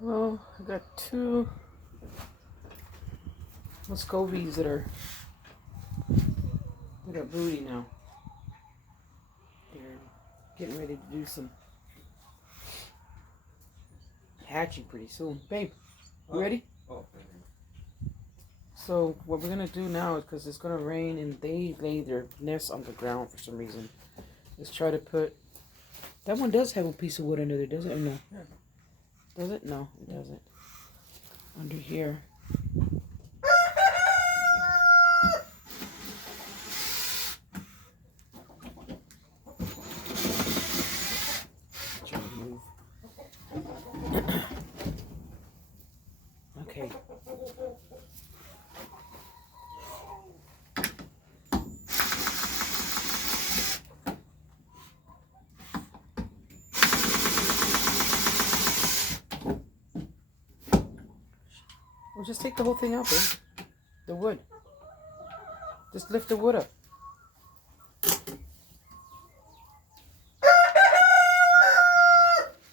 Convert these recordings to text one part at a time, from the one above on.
Well, I got two Muscovies that are broody now. They're getting ready to do some hatching pretty soon. Babe, you ready? Oh. So what we're gonna do now is, because it's gonna rain and they lay their nests on the ground for some reason, let's try to put. That one does have a piece of wood under there, does it? Or no? Yeah. Does it? No, it doesn't. Under here. Try to move. Okay. Well, just take the whole thing out, babe. The wood. Just lift the wood up.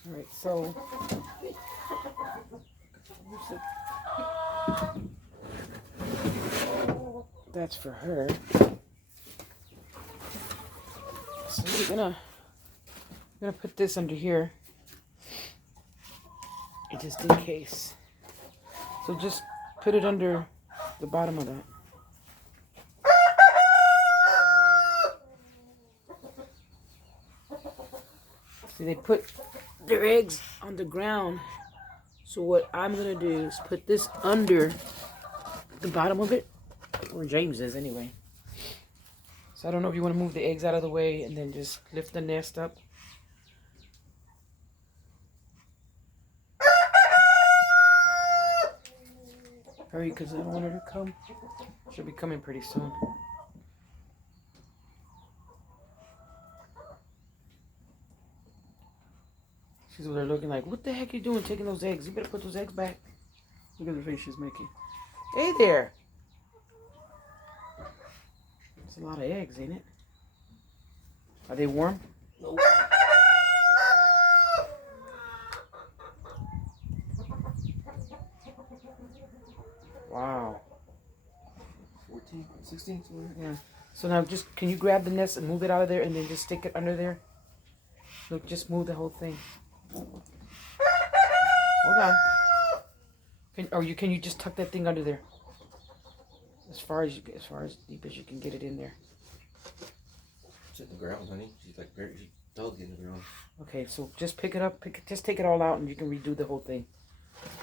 Alright, so that's for her. So we're gonna put this under here, just in case. So just put it under the bottom of that. See, they put their eggs on the ground. So what I'm gonna do is put this under the bottom of it, or James is anyway. So I don't know if you want to move the eggs out of the way and then just lift the nest up. Hurry, because I don't want her to come. She'll be coming pretty soon. She's over there looking like, what the heck are you doing taking those eggs? You better put those eggs back. Look at the face she's making. Hey there. It's a lot of eggs, ain't it? Are they warm? Nope. Wow. 14, 16, somewhere. Yeah. So now just, can you grab the nest and move it out of there and then just stick it under there? Look, just move the whole thing. Hold on. Can you just tuck that thing under there? As far as deep as you can get it in there. It's in the ground, honey. She's like very, she does get in the ground. Okay, so just pick it up. Just take it all out and you can redo the whole thing.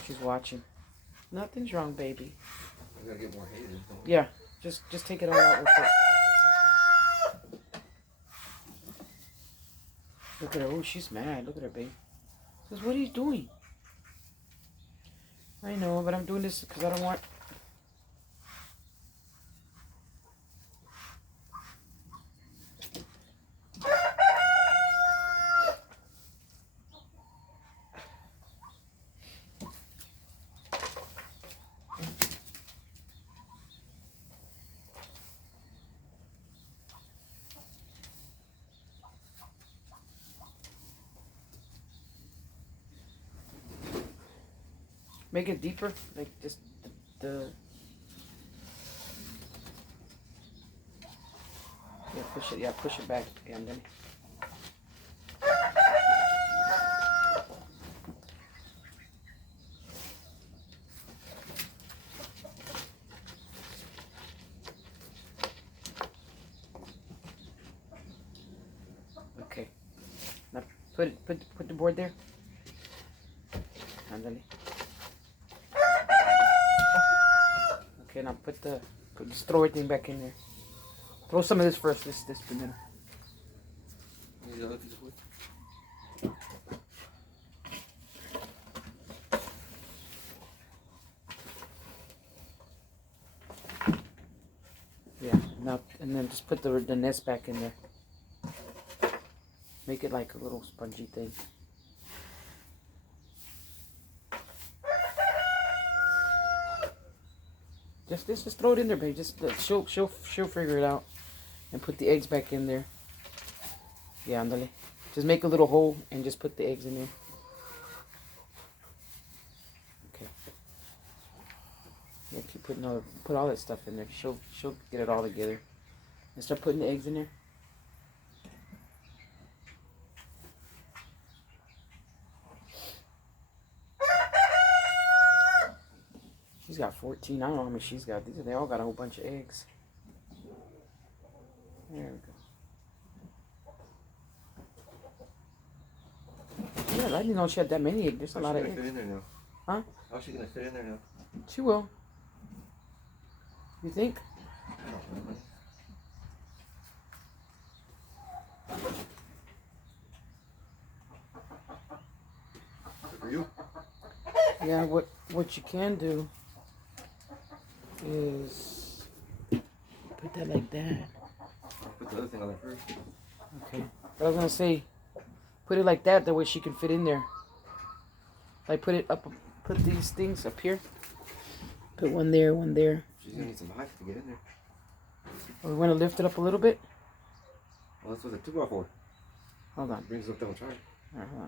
She's watching. Nothing's wrong, baby. I gotta get more haters. Yeah, just take it all out real quick. Look at her. Oh, she's mad. Look at her, babe. Says, what are you doing? I know, but I'm doing this because I don't want... Make it deeper, like just the... Yeah, push it back. Yeah, and then... Okay. Now put the board there. Ándale. Okay, now just throw everything back in there. Throw some of this first, this banana. Need another piece of wood? Yeah, now, and then just put the nest back in there. Make it like a little spongy thing. Just throw it in there, babe. Just she'll figure it out, and put the eggs back in there. Yeah, ándale. Just make a little hole and just put the eggs in there. put all that stuff in there. She'll get it all together. And start putting the eggs in there. She's got 14. I don't know how many she's got. They all got a whole bunch of eggs. There we go. Yeah, I didn't know she had that many eggs. There's a lot of eggs. Fit in there now? Huh? How's she gonna fit in there now? She will. You think? I don't know. For you? Yeah, what you can do is put that like that. I'll put the other thing on there first. Okay. But I was gonna say, put it like that. That way she can fit in there. Like put it up. Put these things up here. Put one there, one there. She's gonna need some height to get in there. We want to lift it up a little bit. Well, that's what the 2x4. Hold on. Brings it up double charge. All right, hold on.